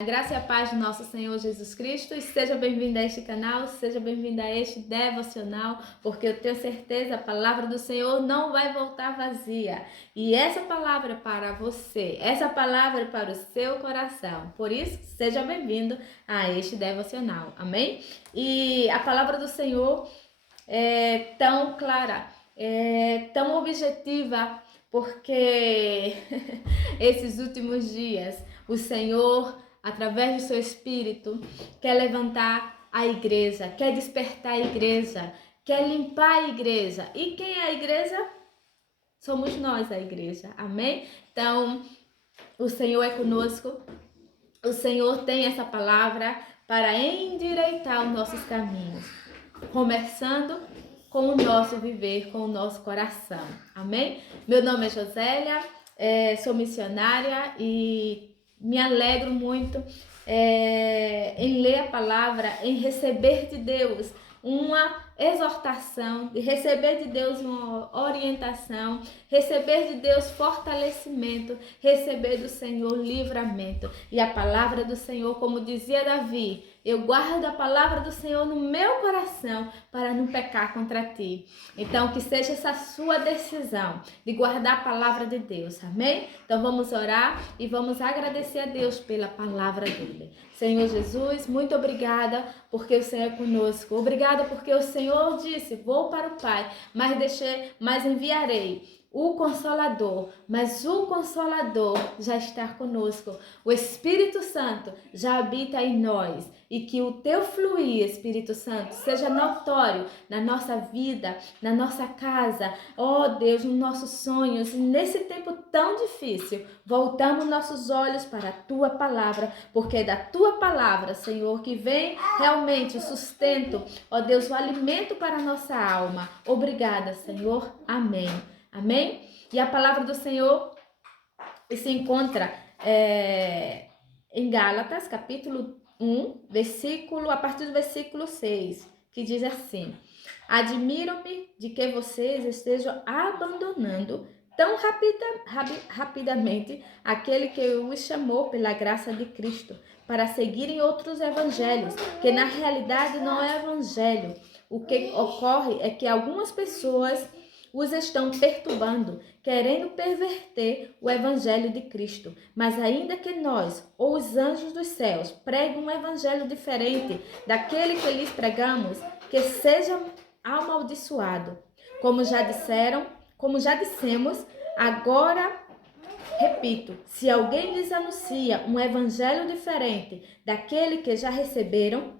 A graça e a paz do nosso Senhor Jesus Cristo, e seja bem-vindo a este canal, seja bem-vindo a este devocional, porque eu tenho certeza a palavra do Senhor não vai voltar vazia. E essa palavra é para você, essa palavra é para o seu coração. Por isso, seja bem-vindo a este devocional, amém? E a palavra do Senhor é tão clara, é tão objetiva, porque esses últimos dias o Senhor, através do seu Espírito, quer levantar a igreja, quer despertar a igreja, quer limpar a igreja. E quem é a igreja? Somos nós, a igreja. Amém? Então, o Senhor é conosco. O Senhor tem essa palavra para endireitar os nossos caminhos, começando com o nosso viver, com o nosso coração. Amém? Meu nome é Josélia, sou missionária e me alegro muito em ler a palavra, em receber de Deus uma exortação, de receber de Deus uma orientação, receber de Deus fortalecimento, receber do Senhor livramento. E a palavra do Senhor, como dizia Davi, eu guardo a palavra do Senhor no meu coração para não pecar contra ti. Então, que seja essa sua decisão de guardar a palavra de Deus, amém? Então, vamos orar e vamos agradecer a Deus pela palavra dele. Senhor Jesus, muito obrigada porque o Senhor é conosco. Obrigada porque o Senhor disse, vou para o Pai, mas enviarei o Consolador, mas o Consolador já está conosco. O Espírito Santo já habita em nós. E que o teu fluir, Espírito Santo, seja notório na nossa vida, na nossa casa, ó Deus, nos nossos sonhos. E nesse tempo tão difícil, voltamos nossos olhos para a tua palavra, porque é da tua palavra, Senhor, que vem realmente o sustento, ó Deus, o alimento para a nossa alma. Obrigada, Senhor. Amém. Amém? E a palavra do Senhor se encontra em Gálatas, capítulo 1, a partir do versículo 6, que diz assim: admiro-me de que vocês estejam abandonando tão rapidamente aquele que os chamou pela graça de Cristo, para seguirem outros evangelhos, que na realidade não é evangelho. O que ocorre é que algumas pessoas os estão perturbando, querendo perverter o evangelho de Cristo. Mas ainda que nós, ou os anjos dos céus, preguem um evangelho diferente daquele que lhes pregamos, que seja amaldiçoado. Como já dissemos, agora repito, se alguém lhes anuncia um evangelho diferente daquele que já receberam,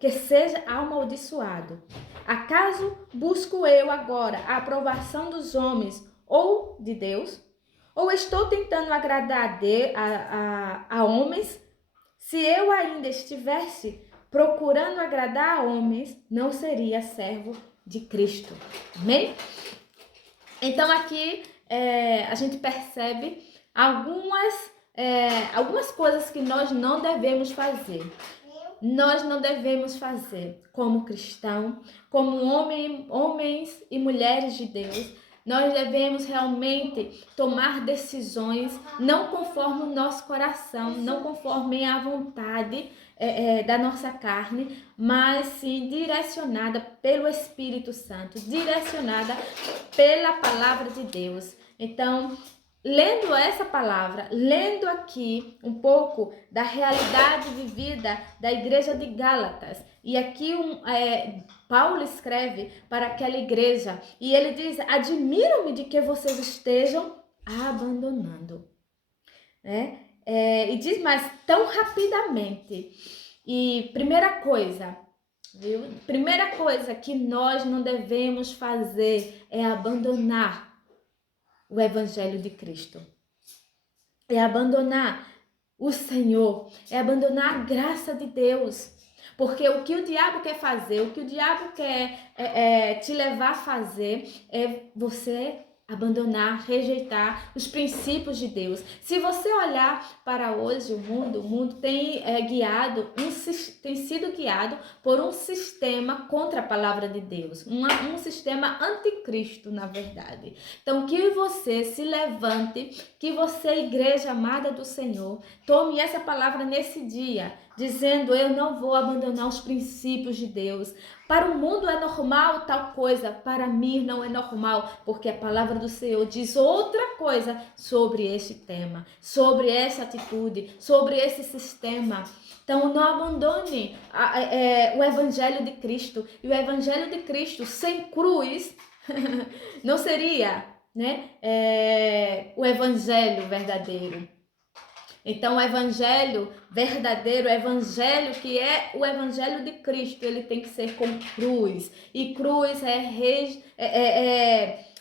que seja amaldiçoado. Acaso busco eu agora a aprovação dos homens ou de Deus? Ou estou tentando agradar a homens? Se eu ainda estivesse procurando agradar a homens, não seria servo de Cristo. Amém? Então aqui a gente percebe algumas coisas que nós não devemos fazer. Nós não devemos fazer como cristão, como homens e mulheres de Deus. Nós devemos realmente tomar decisões não conforme o nosso coração, não conforme a vontade da nossa carne, mas sim direcionada pelo Espírito Santo, direcionada pela palavra de Deus. Então, lendo essa palavra, lendo aqui um pouco da realidade vivida da igreja de Gálatas, e aqui Paulo escreve para aquela igreja, e ele diz, admiro-me de que vocês estejam abandonando, né? E diz, mas tão rapidamente. E primeira coisa que nós não devemos fazer é abandonar o evangelho de Cristo. É abandonar o Senhor, é abandonar a graça de Deus. Porque o que o diabo quer fazer, o que o diabo quer te levar a fazer, é você abandonar, rejeitar os princípios de Deus. Se você olhar para hoje o mundo tem tem sido guiado por um sistema contra a palavra de Deus, um sistema anticristo, na verdade. Então, que você se levante, que você, igreja amada do Senhor, tome essa palavra nesse dia, dizendo: eu não vou abandonar os princípios de Deus. Para o mundo é normal tal coisa, para mim não é normal, porque a palavra do Senhor diz outra coisa sobre este tema, sobre essa atitude, sobre esse sistema. Então não abandone o Evangelho de Cristo. E o Evangelho de Cristo sem cruz não seria, né, o Evangelho verdadeiro. Então, o evangelho verdadeiro, o evangelho que é o evangelho de Cristo, ele tem que ser com cruz. E cruz é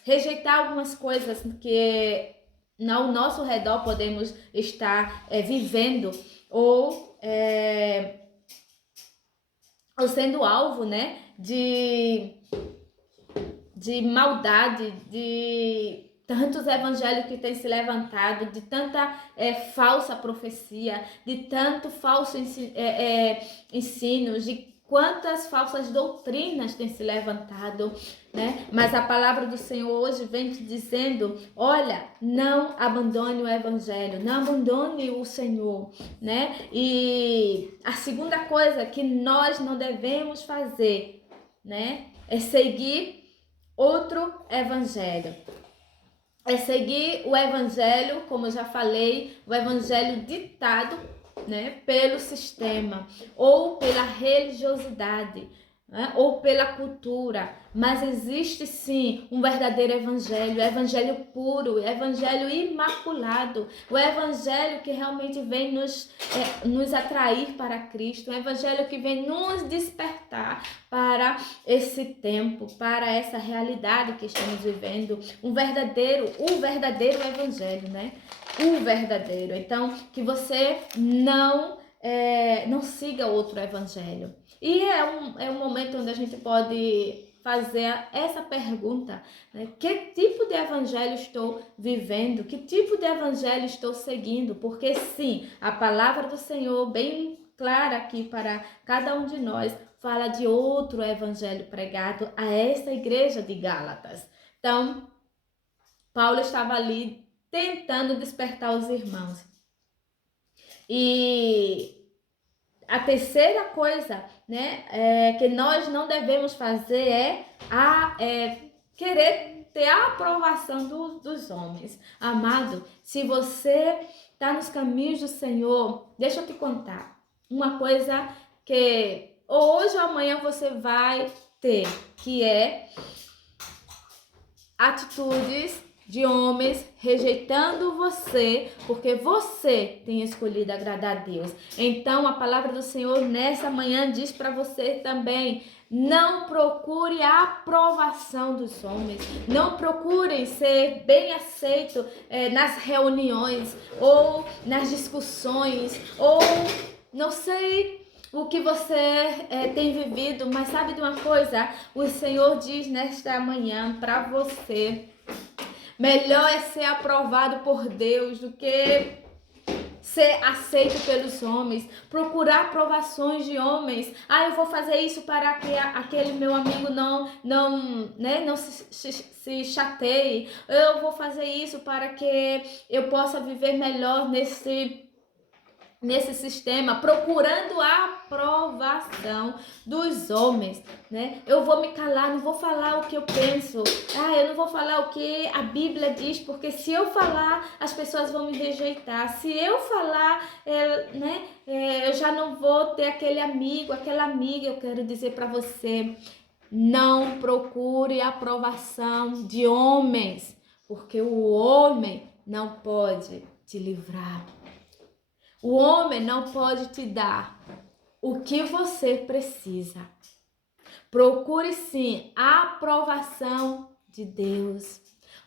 rejeitar algumas coisas que ao nosso redor podemos estar vivendo ou sendo alvo, né, de maldade, de tantos evangelhos que têm se levantado, de tanta falsa profecia, de tanto falso ensino, de quantas falsas doutrinas têm se levantado, né? Mas a palavra do Senhor hoje vem te dizendo: olha, não abandone o evangelho, não abandone o Senhor, né? E a segunda coisa que nós não devemos fazer, né, é seguir outro evangelho. É seguir o evangelho, como eu já falei, o evangelho ditado, né, pelo sistema, ou pela religiosidade, né, ou pela cultura. Mas existe sim um verdadeiro evangelho, o evangelho puro, o evangelho imaculado, o evangelho que realmente vem nos atrair para Cristo, o evangelho que vem nos despertar para esse tempo, para essa realidade que estamos vivendo, o verdadeiro evangelho, né? O verdadeiro. Então, que você não siga outro evangelho. E é um momento onde a gente pode fazer essa pergunta, né? Que tipo de evangelho estou vivendo? Que tipo de evangelho estou seguindo? Porque sim, a palavra do Senhor, bem clara aqui para cada um de nós, fala de outro evangelho pregado a essa igreja de Gálatas. Então, Paulo estava ali tentando despertar os irmãos. E a terceira coisa, né, que nós não devemos fazer é querer ter a aprovação dos homens. Amado, se você está nos caminhos do Senhor, deixa eu te contar uma coisa que hoje ou amanhã você vai ter, que é atitudes de homens rejeitando você, porque você tem escolhido agradar a Deus. Então a palavra do Senhor nessa manhã diz para você também: não procure a aprovação dos homens, não procurem ser bem aceito nas reuniões ou nas discussões, ou não sei o que você tem vivido, mas sabe de uma coisa? O Senhor diz nesta manhã para você: melhor é ser aprovado por Deus do que ser aceito pelos homens, procurar aprovações de homens. Eu vou fazer isso para que aquele meu amigo não se chateie. Eu vou fazer isso para que eu possa viver melhor nesse sistema, procurando a aprovação dos homens, né? Eu vou me calar, não vou falar o que eu penso. Eu não vou falar o que a Bíblia diz, porque se eu falar, as pessoas vão me rejeitar. Se eu falar, eu já não vou ter aquele amigo, aquela amiga. Eu quero dizer para você: não procure a aprovação de homens, porque o homem não pode te livrar. O homem não pode te dar o que você precisa. Procure sim a aprovação de Deus.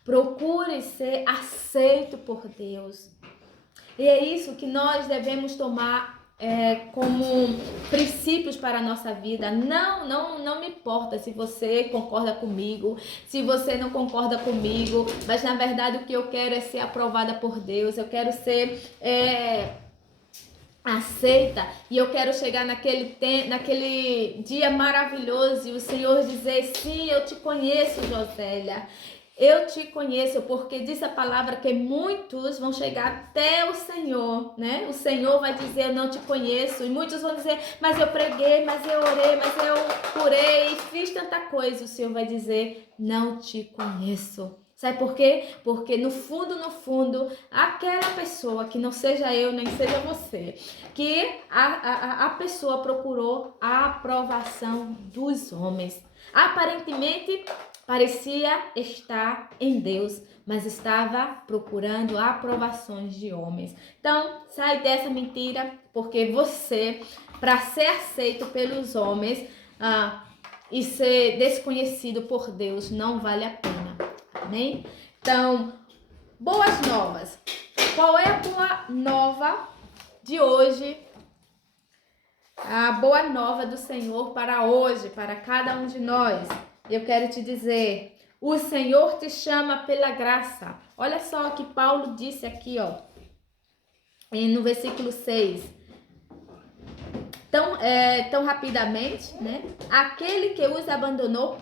Procure ser aceito por Deus. E é isso que nós devemos tomar como princípios para a nossa vida. Não me importa se você concorda comigo, se você não concorda comigo, mas na verdade o que eu quero é ser aprovada por Deus, eu quero ser aceita, e eu quero chegar naquele dia maravilhoso e o Senhor dizer: sim, eu te conheço, Josélia. Eu te conheço, porque diz a palavra que muitos vão chegar até o Senhor, né? O Senhor vai dizer: eu não te conheço. E muitos vão dizer: mas eu preguei, mas eu orei, mas eu curei, fiz tanta coisa. O Senhor vai dizer: não te conheço. Sabe por quê? Porque no fundo, aquela pessoa, que não seja eu, nem seja você, que a pessoa procurou a aprovação dos homens. Aparentemente, parecia estar em Deus, mas estava procurando aprovações de homens. Então, sai dessa mentira, porque você, para ser aceito pelos homens e ser desconhecido por Deus, não vale a pena. Amém? Então, boas novas. Qual é a boa nova de hoje? A boa nova do Senhor para hoje, para cada um de nós. Eu quero te dizer: o Senhor te chama pela graça. Olha só o que Paulo disse aqui, no versículo 6. Tão rapidamente, né? Aquele que os abandonou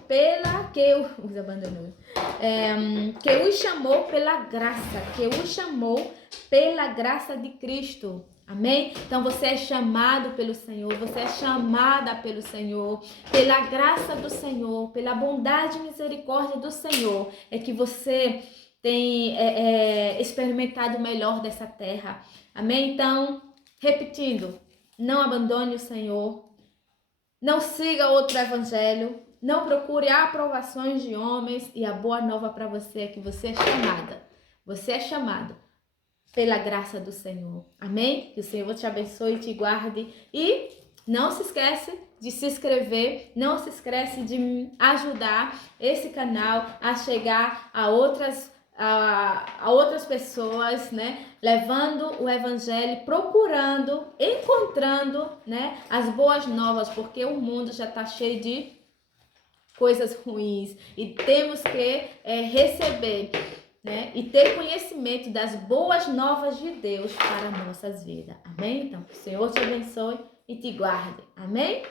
que os chamou pela graça, que os chamou pela graça de Cristo. Amém? Então você é chamado pelo Senhor, você é chamada pelo Senhor, pela graça do Senhor, pela bondade e misericórdia do Senhor, é que você tem experimentado o melhor dessa terra. Amém? Então, repetindo: não abandone o Senhor, não siga outro evangelho, não procure aprovações de homens, e a boa nova para você é que você é chamada. Você é chamado pela graça do Senhor. Amém? Que o Senhor te abençoe e te guarde. E não se esquece de se inscrever, não se esquece de ajudar esse canal a chegar a outras pessoas, né? Levando o evangelho, procurando, encontrando, né? As boas novas, porque o mundo já está cheio de coisas ruins e temos que receber, né? E ter conhecimento das boas novas de Deus para nossas vidas. Amém? Então, que o Senhor te abençoe e te guarde. Amém?